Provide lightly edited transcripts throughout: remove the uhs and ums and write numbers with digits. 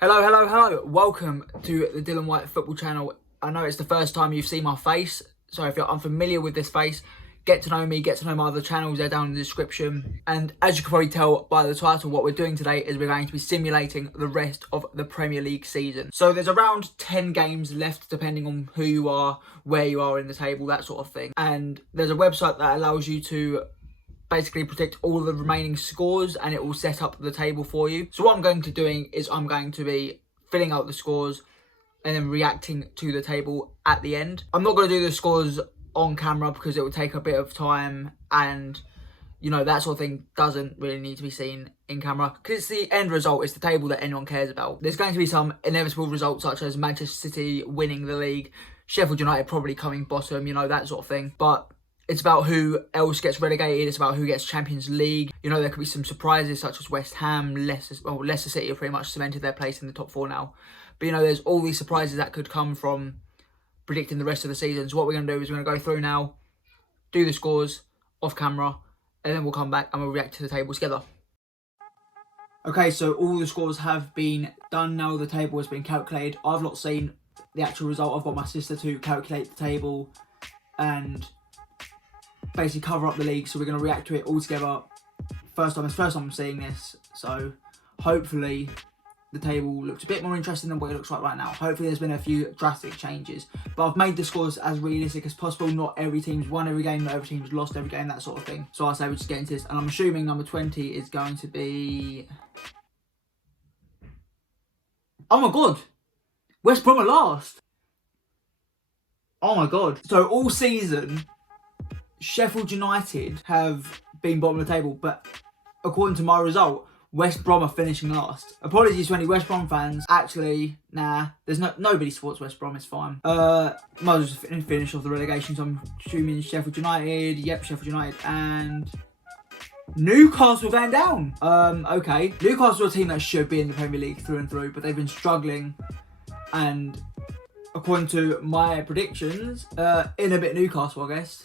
Hello, hello, hello. Welcome to the Dylan White Football Channel. I know it's the first time you've seen my face, so if you're unfamiliar with this face, get to know me, get to know my other channels, they're down in the description. And as you can probably tell by the title, what we're doing today is we're going to be simulating the rest of the Premier League season. So there's around 10 games left, depending on who you are, where you are in the table, that sort of thing. And there's a website that allows you to basically predict all of the remaining scores, and it will set up the table for you. So what I'm going to be doing is I'm going to be filling out the scores and then reacting to the table at the end. I'm not going to do the scores on camera because it will take a bit of time, and you know, that sort of thing doesn't really need to be seen in camera because it's the end result, it's the table that anyone cares about. There's going to be some inevitable results such as Manchester City winning the league, Sheffield United probably coming bottom, you know, that sort of thing. But it's about who else gets relegated. It's about who gets Champions League. You know, there could be some surprises such as West Ham, Leicester City have pretty much cemented their place in the top four now. But, you know, there's all these surprises that could come from predicting the rest of the season. So what we're going to do is we're going to go through now, do the scores off camera, and then we'll come back and we'll react to the table together. Okay, so all the scores have been done now. The table has been calculated. I've not seen the actual result. I've got my sister to calculate the table and basically cover up the league, so we're going to react to it all together. It's the first time I'm seeing this, so hopefully the table looks a bit more interesting than what it looks like right now. Hopefully there's been a few drastic changes, but I've made the scores as realistic as possible. Not every team's won every game, not every team's lost every game, that sort of thing. So I say we just get into this, and I'm assuming number 20 is going to be... Oh my god! West Brom are last! Oh my god. So all season, Sheffield United have been bottom of the table, but according to my result, West Brom are finishing last. Apologies to any West Brom fans. Actually, nah, there's nobody supports West Brom, it's fine. Might as well just finish off the relegation, so I'm assuming Sheffield United, yep, Sheffield United, and Newcastle going down. Okay. Newcastle are a team that should be in the Premier League through and through, but they've been struggling, and according to my predictions, in a bit Newcastle, I guess.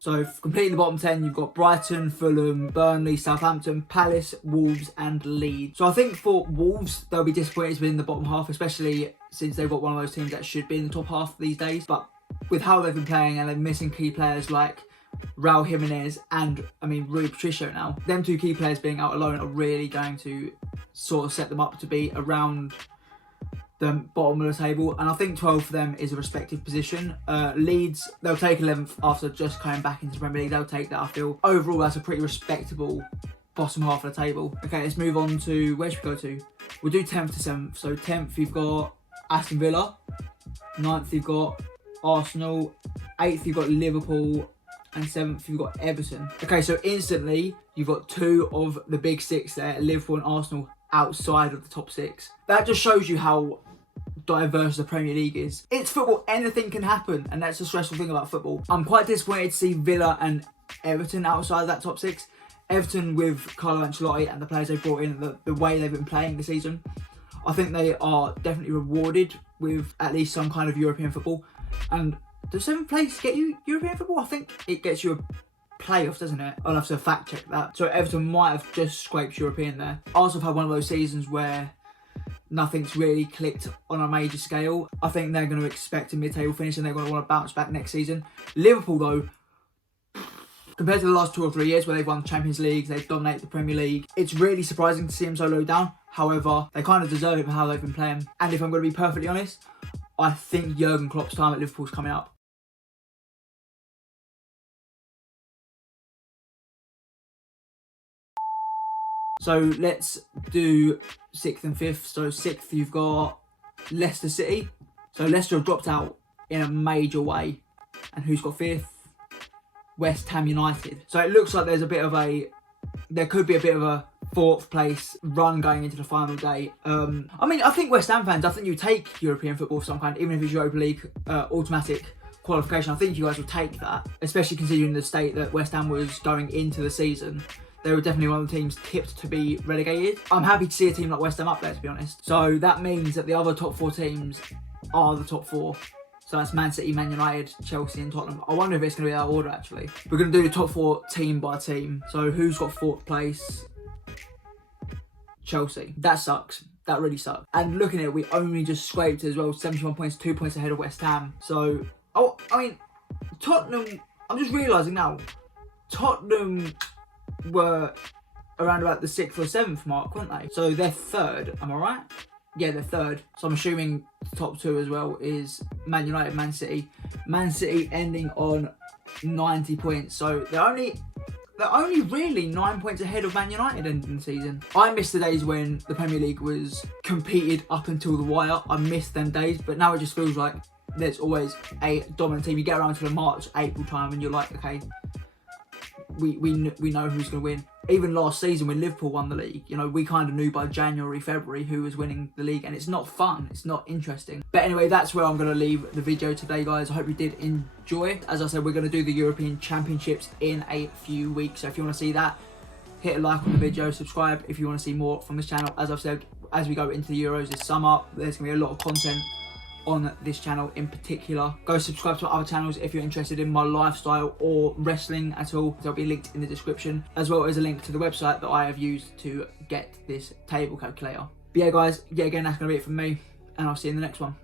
So completing the bottom 10, you've got Brighton, Fulham, Burnley, Southampton, Palace, Wolves and Leeds. So I think for Wolves, they'll be disappointed to be in the bottom half, especially since they've got one of those teams that should be in the top half these days. But with how they've been playing and they're missing key players like Raul Jimenez and, Rui Patricio now, them two key players being out alone are really going to sort of set them up to be around the bottom of the table, and I think 12 for them is a respective position. Leeds, they'll take 11th after just coming back into the Premier League. They'll take that, I feel. Overall, that's a pretty respectable bottom half of the table. Okay, let's move on to, where should we go to? We'll do 10th to 7th. So 10th, you've got Aston Villa. 9th, you've got Arsenal. 8th, you've got Liverpool. And 7th, you've got Everton. Okay, so instantly, you've got two of the big six there, Liverpool and Arsenal, outside of the top six. That just shows you how diverse the Premier League is. It's football, anything can happen, and that's the stressful thing about football. I'm quite disappointed to see Villa and Everton outside of that top six. Everton, with Carlo Ancelotti and the players they've brought in, the way they've been playing this season, I think they are definitely rewarded with at least some kind of European football. And does 7th place get you European football? I think it gets you a playoff, doesn't it? I'll have to fact check that. So Everton might have just scraped European there. Arsenal have had one of those seasons where nothing's really clicked on a major scale. I think they're going to expect a mid-table finish and they're going to want to bounce back next season. Liverpool, though, compared to the last 2 or 3 years where they've won Champions League, they've dominated the Premier League, it's really surprising to see them so low down. However, they kind of deserve it for how they've been playing. And if I'm going to be perfectly honest, I think Jurgen Klopp's time at Liverpool's coming up. So let's do 6th and 5th. So 6th, you've got Leicester City. So Leicester have dropped out in a major way. And who's got 5th? West Ham United. So it looks like there could be a bit of a 4th place run going into the final day. I think West Ham fans, I think you take European football of some kind, even if it's Europa League automatic qualification. I think you guys will take that, especially considering the state that West Ham was going into the season. They were definitely one of the teams tipped to be relegated. I'm happy to see a team like West Ham up there, to be honest. So that means that the other top 4 teams are the top 4. So that's Man City, Man United, Chelsea and Tottenham. I wonder if it's going to be that order, actually. We're going to do the top 4 team by team. So who's got 4th place? Chelsea. That sucks. That really sucked. And looking at it, we only just scraped as well, 71 points, 2 points ahead of West Ham. So, I mean, Tottenham, I'm just realising now, Tottenham were around about the 6th or 7th mark, weren't they? So they're third, am I right? Yeah, they're third. So I'm assuming the top two as well is Man United, Man City. Man City ending on 90 points. So they're only really 9 points ahead of Man United ending the season. I miss the days when the Premier League was competed up until the wire. I miss them days, but now it just feels like there's always a dominant team. You get around to the March, April time and you're like, okay, we know who's going to win. Even last season when Liverpool won the league, you know, we kind of knew by January, February who was winning the league, and it's not fun, it's not interesting. But anyway, that's where I'm going to leave the video today, guys. I hope you did enjoy. As I said, we're going to do the European Championships in a few weeks, so if you want to see that, hit a like on the video, subscribe if you want to see more from this channel. As I've said, as we go into the Euros this summer, there's going to be a lot of content on this channel in particular. Go subscribe to my other channels if you're interested in my lifestyle or wrestling at all. They'll be linked in the description, as well as a link to the website that I have used to get this table calculator. But yeah, guys, again, that's going to be it from me, and I'll see you in the next one.